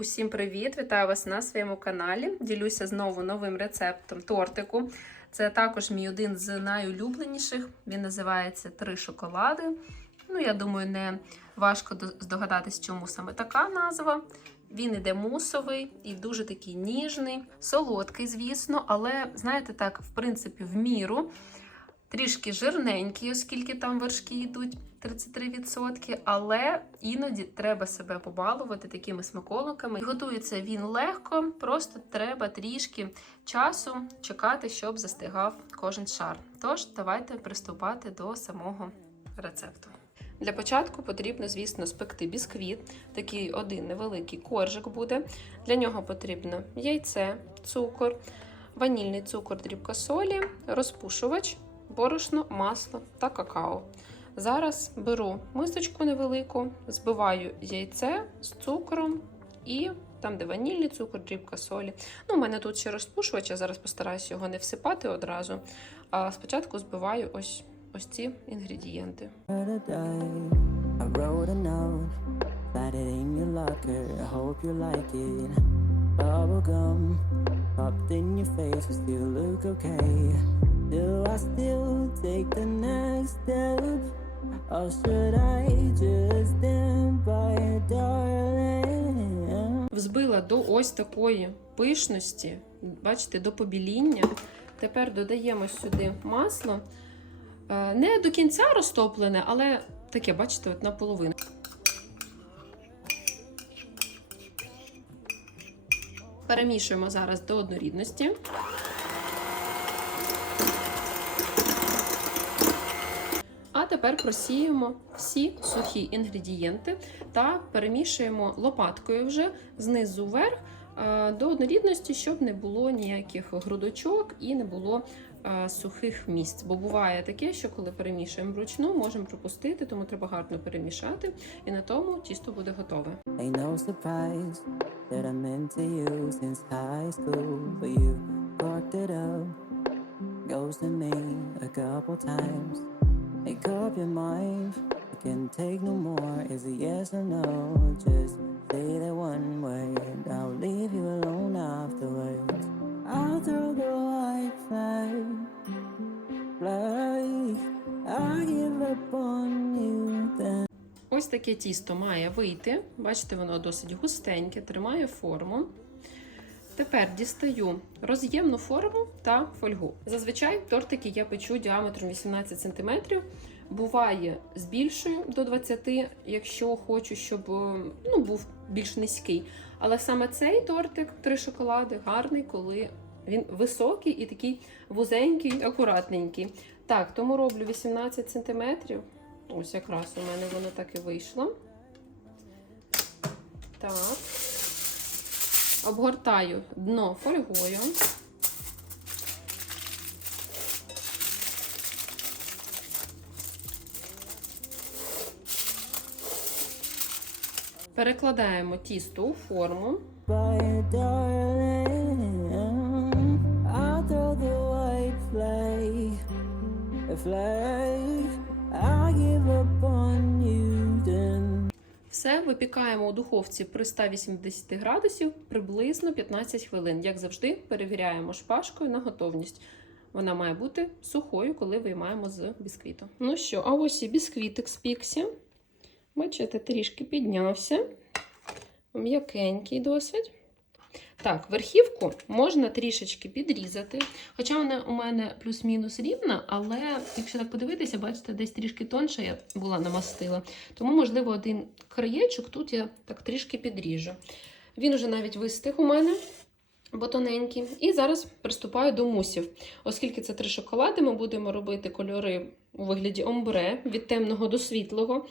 Усім привіт! Вітаю вас на своєму каналі. Ділюся знову новим рецептом тортику. Це також мій один з найулюбленіших. Він називається Три шоколади. Ну, я думаю, не важко здогадатись, чому саме така назва. Він іде мусовий і дуже такий ніжний, солодкий, звісно, але, знаєте, так, в принципі, в міру. Трішки жирненький, оскільки там вершки йдуть 33%, але іноді треба себе побалувати такими смаколиками. Готується він легко, просто треба трішки часу чекати, щоб застигав кожен шар. Тож давайте приступати до самого рецепту. Для початку потрібно, звісно, спекти бісквіт. Такий один невеликий коржик буде. Для нього потрібно яйце, цукор, ванільний цукор, дрібка солі, розпушувач, борошно, масло та какао. Зараз беру мисочку невелику, збиваю яйце з цукром і там, де ванільний цукор, дрібка солі. Ну, у мене тут ще розпушувач, я зараз постараюся його не всипати одразу. А спочатку збиваю ось, ось ці інгредієнти. Bubblegum popped in your face, but still look okay. Do I still take the next step? Or should I just stand by darling? Взбила до ось такої пишності, бачите, до побіління. Тепер додаємо сюди масло. Е, Не до кінця розтоплене, але таке, бачите, от наполовину. Перемішуємо зараз до однорідності. А тепер просіємо всі сухі інгредієнти та перемішуємо лопаткою вже знизу вверх е, до однорідності, щоб не було ніяких грудочок і не було е, сухих місць. Бо буває таке, що коли перемішуємо вручну, можемо пропустити, тому треба гарно перемішати, і на тому тісто буде готове. Ghosted me a couple times. Make up your mind. I can take no more. Is it yes or no? Just say that one word. I'll leave you alone afterwards. I'll throw the white flag. Flag. I give up on you then. Ось таке тісто має вийти. Бачите, воно досить густеньке, тримає форму. Тепер дістаю роз'ємну форму та фольгу. Зазвичай тортики я печу діаметром 18 см. Буває збільшую до 20, якщо хочу, щоб е, ну, був більш низький. Але саме цей тортик, три шоколади, гарний, коли він високий і такий вузенький, акуратненький. Так, тому роблю 18 см. Ось якраз у мене воно так і вийшло. Так. Обгортаю дно фольгою. Перекладаємо тісто у форму. by Все випікаємо у духовці при 180 градусів приблизно 15 хвилин. Як завжди, перевіряємо шпажкою на готовність. Вона має бути сухою, коли виймаємо з бісквіту. Ну що, а ось і бісквітик спікся. Бачите, трішки піднявся. М'якенький досить. Так, верхівку можна трішечки підрізати. Хоча вона у мене плюс-мінус рівна, але якщо так подивитися, бачите, десь трішки тонше я була намастила. Тому, можливо, один краєчок тут я так трішки підріжу. Він вже навіть вистиг у мене, бо тоненький. І зараз приступаю до мусів. Оскільки це три шоколади, ми будемо робити кольори у вигляді омбре від темного до світлого.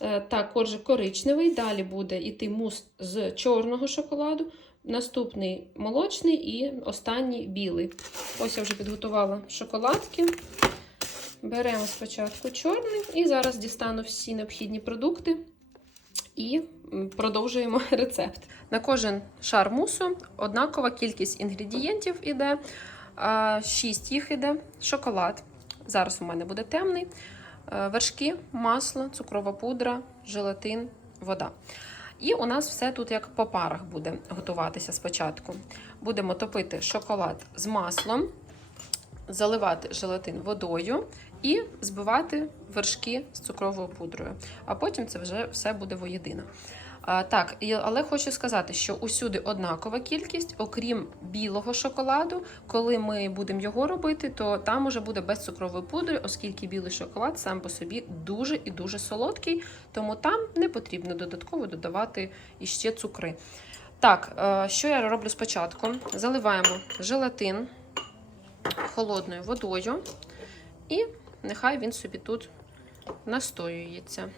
Е, Так, коржик коричневий. Далі буде йти мус з чорного шоколаду, наступний молочний і останній білий. Ось я вже підготувала шоколадки. Беремо спочатку чорний і зараз дістану всі необхідні продукти і продовжуємо рецепт. На кожен шар мусу однакова кількість інгредієнтів іде. 6 їх іде. Шоколад. Зараз у мене буде темний. Е, Вершки, масло, цукрова пудра, желатин, вода. І у нас все тут як по парах буде готуватися спочатку. Будемо топити шоколад з маслом, заливати желатин водою і збивати вершки з цукровою пудрою. А потім це вже все буде воєдино. Так, але хочу сказати, що усюди однакова кількість, окрім білого шоколаду. Коли ми будемо його робити, то там уже буде без цукрової пудри, оскільки білий шоколад сам по собі дуже і дуже солодкий, тому там не потрібно додатково додавати іще цукри. Так, е, що я роблю спочатку? Заливаємо желатин холодною водою, і нехай він собі тут настоюється.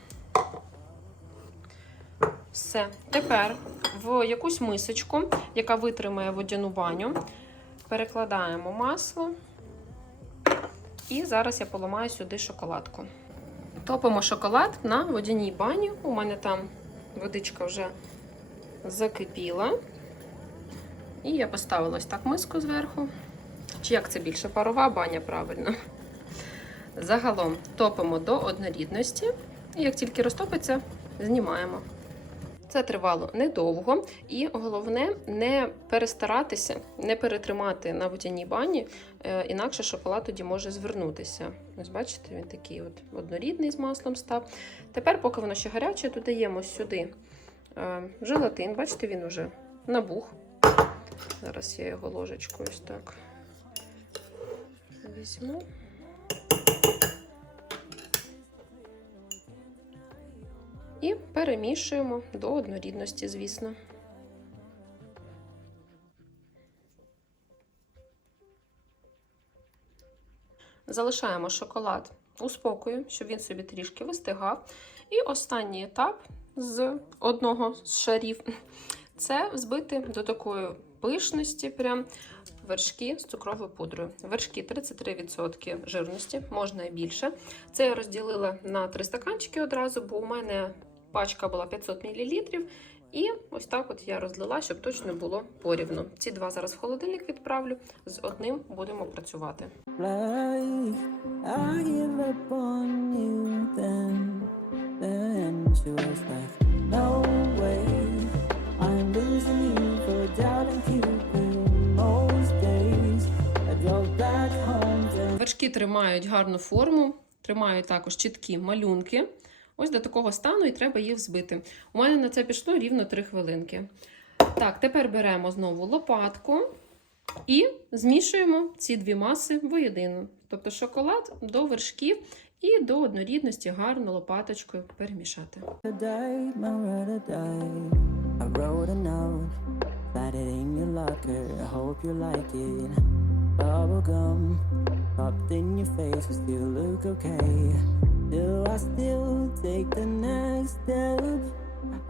Все. Тепер в якусь мисочку, яка витримає водяну баню, перекладаємо масло. І зараз я поламаю сюди шоколадку. Топимо шоколад на водяній бані. У мене там водичка вже закипіла. І я поставила ось так миску зверху. Чи як це більше? Парова баня, правильно. Загалом топимо до однорідності. І як тільки розтопиться, знімаємо. Це тривало недовго, і головне не перестаратися, не перетримати на водяній бані, е, інакше шоколад тоді може звернутися. Ось бачите, він такий от однорідний з маслом став. Тепер, поки воно ще гаряче, додаємо сюди е, желатин. Бачите, він вже набух. Зараз я його ложечкою ось так візьму. Перемішуємо до однорідності, звісно. Залишаємо шоколад у спокою, щоб він собі трішки вистигав. І останній етап з одного з шарів це взбити до такої пишності прям вершки з цукровою пудрою. Вершки 33% жирності, можна і більше. Це я розділила на три стаканчики одразу, бо у мене пачка була 500 мл. І ось так от я розлила, щоб точно було порівну. Ці два зараз в холодильник відправлю, з одним будемо працювати. Вершки тримають гарну форму, тримають також чіткі малюнки. Ось до такого стану і треба їх взбити. У мене на це пішло рівно 3 хвилинки. Так, тепер беремо знову лопатку і змішуємо ці дві маси воєдину. Тобто шоколад до вершків і до однорідності гарно лопаточкою перемішати. die, my ride or die. I wrote a note, slide it in your locker. I hope you like it. Bubble gum popped in your face, we still look okay. Do I still take the next step?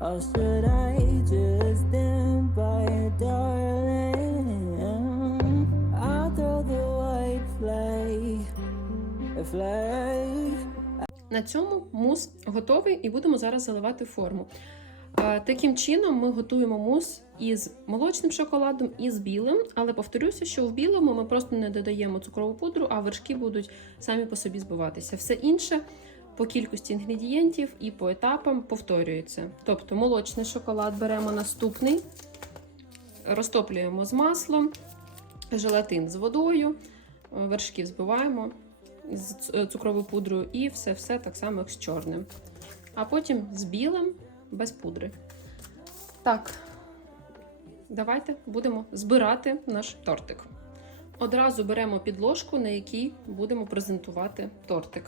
Or should I just stand by you, darling? I'll throw the white flag, flag. На цьому мус готовий і будемо зараз заливати форму. Таким чином ми готуємо мус із молочним шоколадом і з білим, але повторюся, що в білому ми просто не додаємо цукрову пудру, а вершки будуть самі по собі збиватися. Все інше по кількості інгредієнтів і по етапам повторюється. Тобто молочний шоколад беремо наступний, розтоплюємо з маслом, желатин з водою, е, вершки взбиваємо з цукровою пудрою і все-все так само, як з чорним. А потім з білим без пудри. Так, давайте будемо збирати наш тортик. Одразу беремо підложку, на якій будемо презентувати тортик.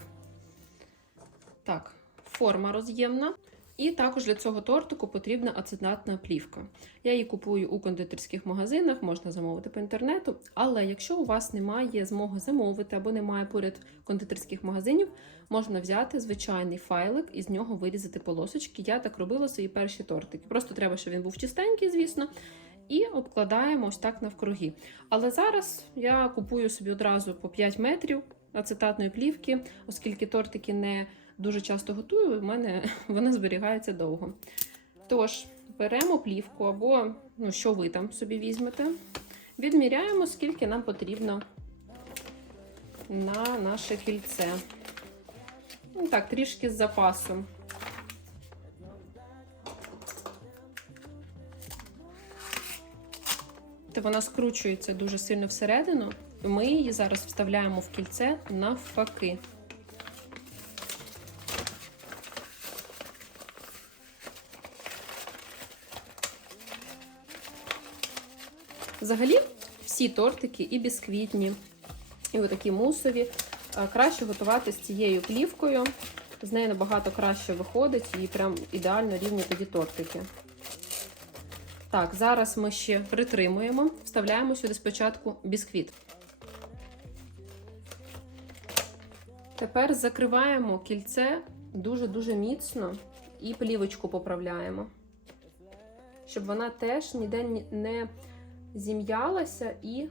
Так, форма роз'ємна. І також для цього тортику потрібна ацетатна плівка. Я її купую у кондитерських магазинах, можна замовити по інтернету. Але якщо у вас немає змоги замовити або немає поряд кондитерських магазинів, можна взяти звичайний файлик і з нього вирізати полосочки. Я так робила свої перші тортики. Просто треба, щоб він був чистенький, звісно. І обкладаємо ось так навкруги. Але зараз я купую собі одразу по 5 метрів ацетатної плівки, оскільки тортики не дуже часто готую, і в мене вона зберігається довго. Тож, беремо плівку або ну, що ви там собі візьмете. Відміряємо, скільки нам потрібно на наше кільце. Ну, так, трішки з запасом. Та вона скручується дуже сильно всередину. Ми її зараз вставляємо в кільце навпаки. Взагалі, всі тортики, і бісквітні, і отакі мусові, е, краще готувати з цією плівкою. З нею набагато краще виходить і прям ідеально рівні тоді тортики. Так, зараз ми ще притримуємо, вставляємо сюди спочатку бісквіт. Тепер закриваємо кільце дуже-дуже міцно і плівочку поправляємо, щоб вона теж ніде ні- не зім'ялася і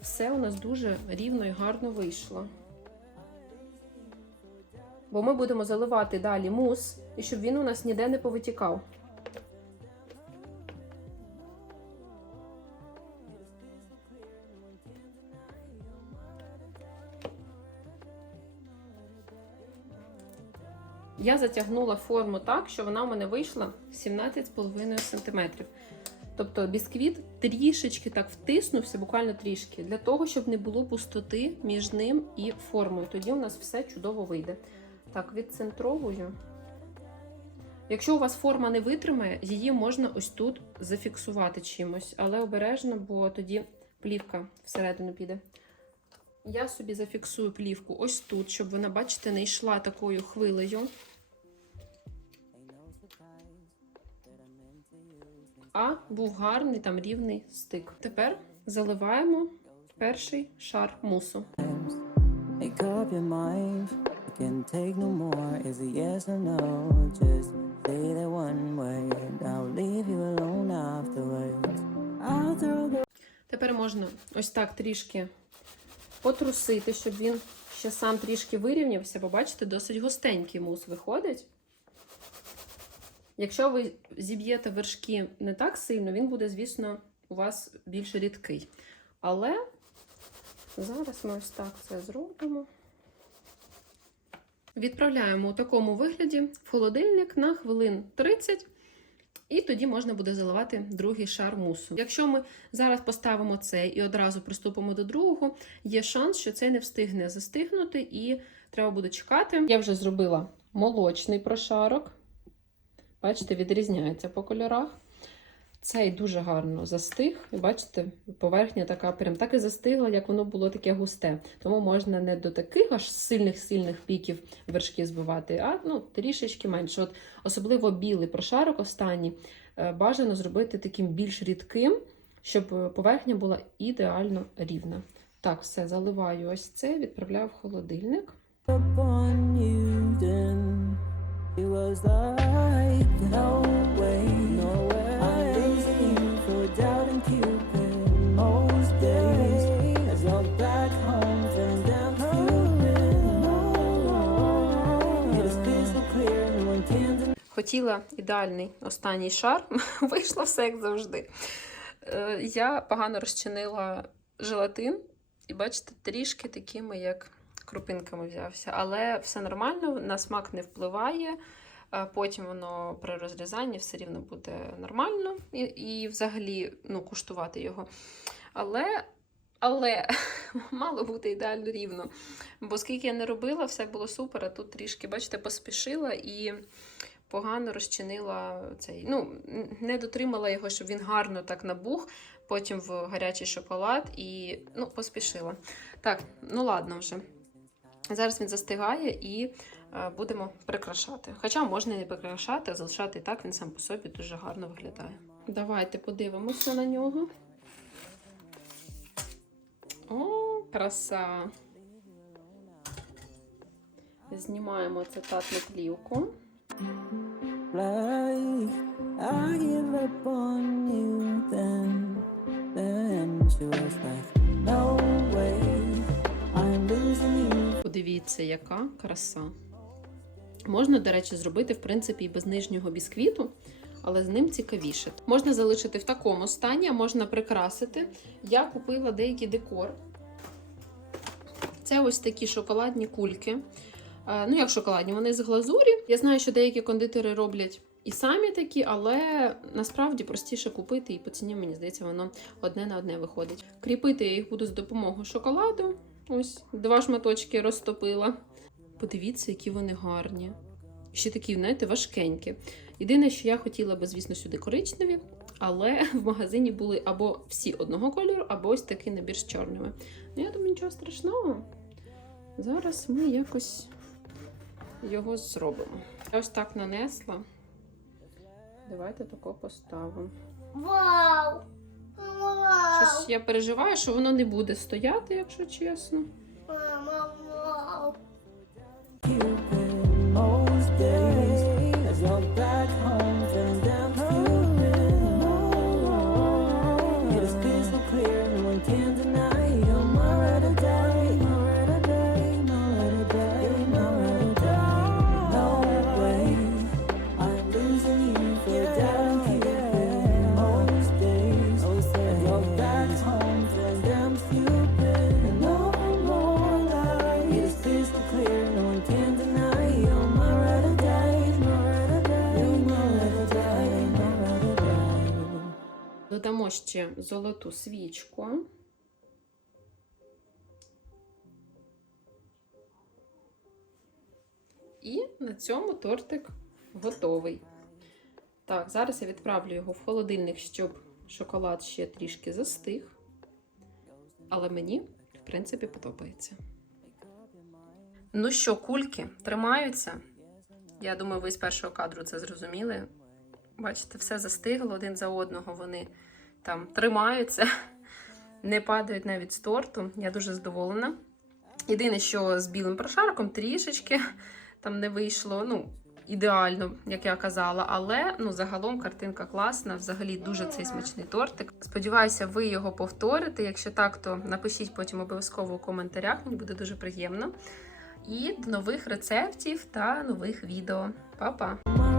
все у нас дуже рівно і гарно вийшло. Бо ми будемо заливати далі мус, і щоб він у нас ніде не повитікав. Я затягнула форму так, що вона у мене вийшла 17,5 см. Тобто бісквіт трішечки так втиснувся, буквально трішки, для того, щоб не було пустоти між ним і формою. Тоді у нас все чудово вийде. Так, відцентровую. Якщо у вас форма не витримає, її можна ось тут зафіксувати чимось, але обережно, бо тоді плівка всередину піде. Я собі зафіксую плівку ось тут, щоб вона, бачите, не йшла такою хвилею. А був гарний там рівний стик. Тепер заливаємо перший шар мусу. Make up your mind. Can take no more. Is it yes or no? Just say that one word. I'll leave you alone afterwards. I'll throw the Тепер можна ось так трішки потрусити, щоб він ще сам трішки вирівнявся, бо бачите, досить густенький мус виходить. Якщо ви зіб'єте вершки не так сильно, він буде, звісно, у вас більш рідкий. Але зараз ми ось так це зробимо. Відправляємо у такому вигляді в холодильник на хвилин 30. І тоді можна буде заливати другий шар мусу. Якщо ми зараз поставимо цей і одразу приступимо до другого, є шанс, що цей не встигне застигнути, і треба буде чекати. Я вже зробила молочний прошарок. Бачите, відрізняється по кольорах. Цей дуже гарно застиг. Бачите, поверхня така прям так і застигла, як воно було таке густе. Тому можна не до таких аж сильних-сильних піків вершки збивати, а ну, трішечки менше. От Особливо білий прошарок останній е, бажано зробити таким більш рідким, щоб поверхня була ідеально рівна. Так, все, заливаю ось це, відправляю в холодильник. Was like no way, no way. I'm losing you for doubting Cupid most days. As you're back home, feeling down Cupid. Is crystal clear, no one can Хотіла ідеальний останній шар, вийшло все як завжди. Е, Я погано розчинила желатин, і бачите, трішки такими, як крупинками взявся. Але все нормально, на смак не впливає. Е, Потім воно при розрізанні все рівно буде нормально і, і взагалі ну, куштувати його. Але, але мало бути ідеально рівно. Бо скільки я не робила, все було супер, а тут трішки, бачите, поспішила і погано розчинила цей. Ну, не дотримала його, щоб він гарно так набух, потім в гарячий шоколад і ну, поспішила. Так, ну ладно вже. Зараз він застигає і будемо прикрашати. Хоча можна і не прикрашати, а залишати і так, він сам по собі дуже гарно виглядає. Давайте подивимося на нього. О, краса! Знімаємо цитатну плівку. Подивіться, яка краса. Можна, до речі, зробити, в принципі, і без нижнього бісквіту, але з ним цікавіше. Можна залишити в такому стані, а можна прикрасити. Я купила деякий декор. Це ось такі шоколадні кульки. Е, Ну, як шоколадні, вони з глазурі. Я знаю, що деякі кондитери роблять і самі такі, але насправді простіше купити, і по ціні, мені здається, воно одне на одне виходить. Кріпити я їх буду з допомогою шоколаду. Ось два шматочки розтопила. Подивіться, які вони гарні. Ще такі, знаєте, важкенькі. Єдине, що я хотіла би, звісно, сюди коричневі, але в магазині були або всі одного кольору, або ось такий набір з чорними. Ну, я думаю, нічого страшного. Зараз ми якось його зробимо. Я ось так нанесла. Давайте тако поставимо. Вау! Вау! Щось я переживаю, що воно не буде стояти, якщо чесно. Мама, Додамо ще золоту свічку. І на цьому тортик готовий. Так, зараз я відправлю його в холодильник, щоб шоколад ще трішки застиг. Але мені, в принципі, подобається. Ну що, кульки тримаються. Я думаю, ви з першого кадру це зрозуміли. Бачите, все застигло один за одного. Вони там тримаються, не падають навіть з торту. Я дуже задоволена. Єдине, що з білим прошарком трішечки там не вийшло. Ну, ідеально, як я казала, але ну, загалом картинка класна. Взагалі дуже цей смачний тортик. Сподіваюся, ви його повторите. Якщо так, то напишіть потім обов'язково у коментарях. Мені буде дуже приємно. І до нових рецептів та нових відео. Па-па!